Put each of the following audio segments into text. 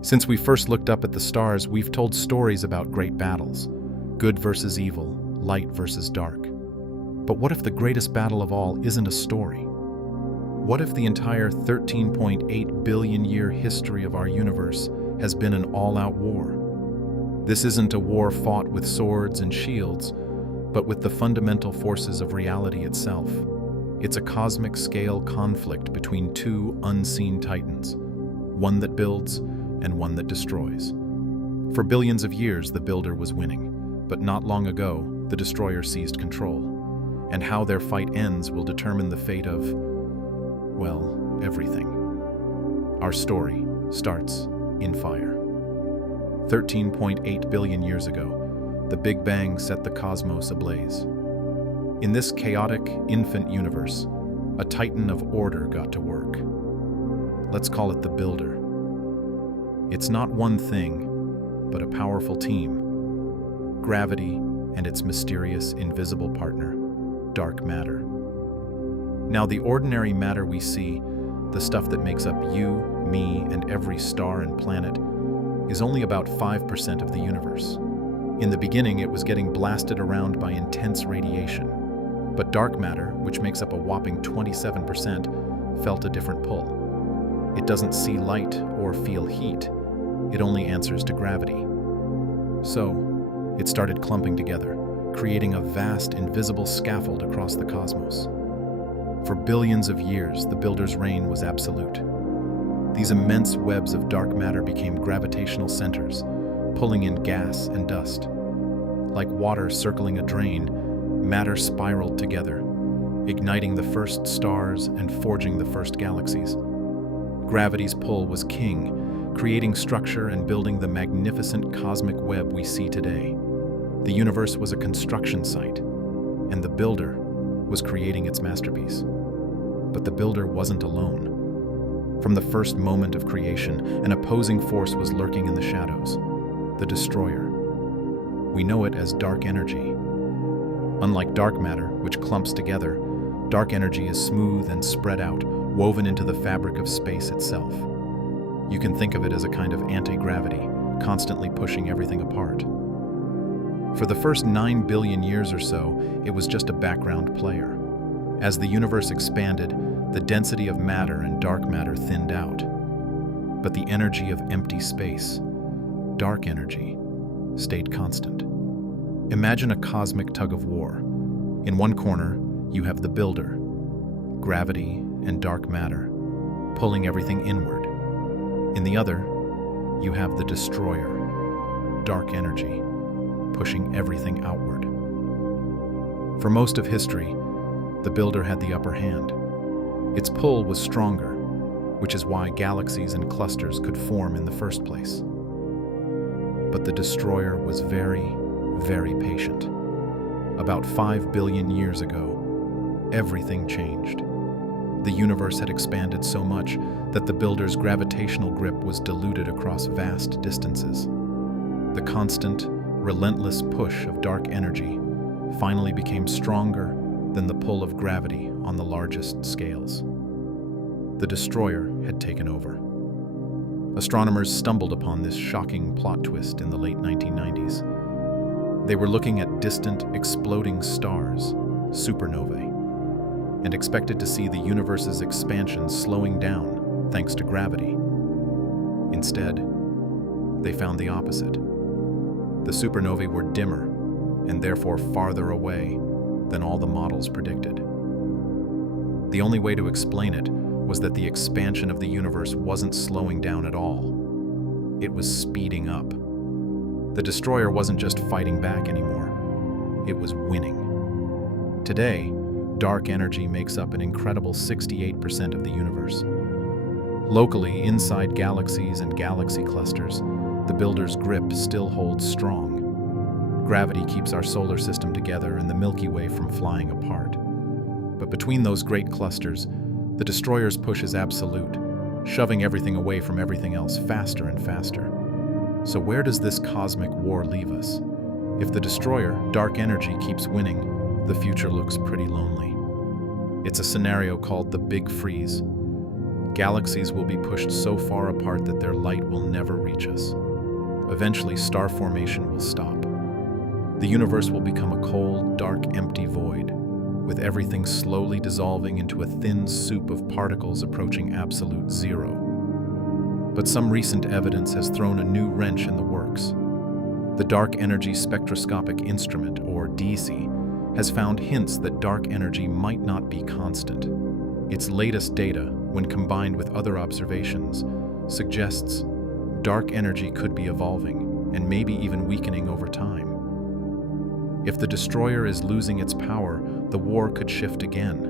Since we first looked up at the stars, we've told stories about great battles, good versus evil, light versus dark. But what if the greatest battle of all isn't a story? What if the entire 13.8 billion year history of our universe has been an all-out war? This isn't a war fought with swords and shields, but with the fundamental forces of reality itself. It's a cosmic scale conflict between two unseen titans, one that builds and one that destroys. For billions of years, the builder was winning, but not long ago, the destroyer seized control. And how their fight ends will determine the fate of, well, everything. Our story starts in fire. 13.8 billion years ago, the Big Bang set the cosmos ablaze. In this chaotic, infant universe, a titan of order got to work. Let's call it the Builder. It's not one thing, but a powerful team. Gravity and its mysterious, invisible partner, dark matter. Now, the ordinary matter we see, the stuff that makes up you, me, and every star and planet, is only about 5% of the universe. In the beginning, it was getting blasted around by intense radiation. But dark matter, which makes up a whopping 27%, felt a different pull. It doesn't see light or feel heat. It only answers to gravity. So, it started clumping together, creating a vast, invisible scaffold across the cosmos. For billions of years, the Builder's reign was absolute. These immense webs of dark matter became gravitational centers, pulling in gas and dust. Like water circling a drain, matter spiraled together, igniting the first stars and forging the first galaxies. Gravity's pull was king, creating structure and building the magnificent cosmic web we see today. The universe was a construction site, and the Builder was creating its masterpiece. But the Builder wasn't alone. From the first moment of creation, an opposing force was lurking in the shadows, the Destroyer. We know it as dark energy. Unlike dark matter, which clumps together, dark energy is smooth and spread out, woven into the fabric of space itself. You can think of it as a kind of anti-gravity, constantly pushing everything apart. For the first 9 billion years or so, it was just a background player. As the universe expanded, the density of matter and dark matter thinned out. But the energy of empty space, dark energy, stayed constant. Imagine a cosmic tug-of-war. In one corner, you have the Builder, gravity and dark matter, pulling everything inward. In the other, you have the Destroyer, dark energy, pushing everything outward. For most of history, the Builder had the upper hand. Its pull was stronger, which is why galaxies and clusters could form in the first place. But the Destroyer was very, very patient. About 5 billion years ago, everything changed. The universe had expanded so much that the Builder's gravitational grip was diluted across vast distances. The constant, relentless push of dark energy finally became stronger than the pull of gravity on the largest scales. The Destroyer had taken over. Astronomers stumbled upon this shocking plot twist in the late 1990s. They were looking at distant, exploding stars, supernovae, and expected to see the universe's expansion slowing down thanks to gravity. Instead, they found the opposite. The supernovae were dimmer and therefore farther away than all the models predicted. The only way to explain it was that the expansion of the universe wasn't slowing down at all. It was speeding up. The Destroyer wasn't just fighting back anymore. It was winning. Today, dark energy makes up an incredible 68% of the universe. Locally, inside galaxies and galaxy clusters, the Builder's grip still holds strong. Gravity keeps our solar system together and the Milky Way from flying apart. But between those great clusters, the Destroyer's push is absolute, shoving everything away from everything else faster and faster. So where does this cosmic war leave us? If the Destroyer, dark energy, keeps winning, the future looks pretty lonely. It's a scenario called the Big Freeze. Galaxies will be pushed so far apart that their light will never reach us. Eventually, star formation will stop. The universe will become a cold, dark, empty void, with everything slowly dissolving into a thin soup of particles approaching absolute zero. But some recent evidence has thrown a new wrench in the works. The Dark Energy Spectroscopic Instrument, or DESI, has found hints that dark energy might not be constant. Its latest data, when combined with other observations, suggests dark energy could be evolving and maybe even weakening over time. If the destroyer is losing its power, the war could shift again.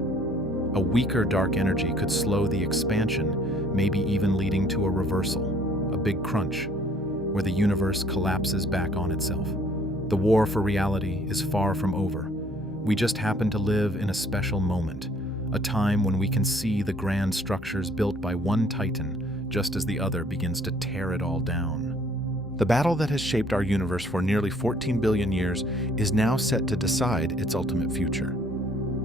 A weaker dark energy could slow the expansion, maybe even leading to a reversal, a big crunch, where the universe collapses back on itself. The war for reality is far from over. We just happen to live in a special moment, a time when we can see the grand structures built by one titan just as the other begins to tear it all down. The battle that has shaped our universe for nearly 14 billion years is now set to decide its ultimate future.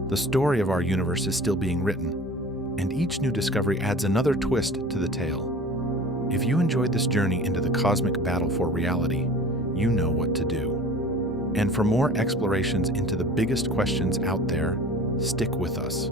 The story of our universe is still being written, and each new discovery adds another twist to the tale. If you enjoyed this journey into the cosmic battle for reality, you know what to do. And for more explorations into the biggest questions out there, stick with us.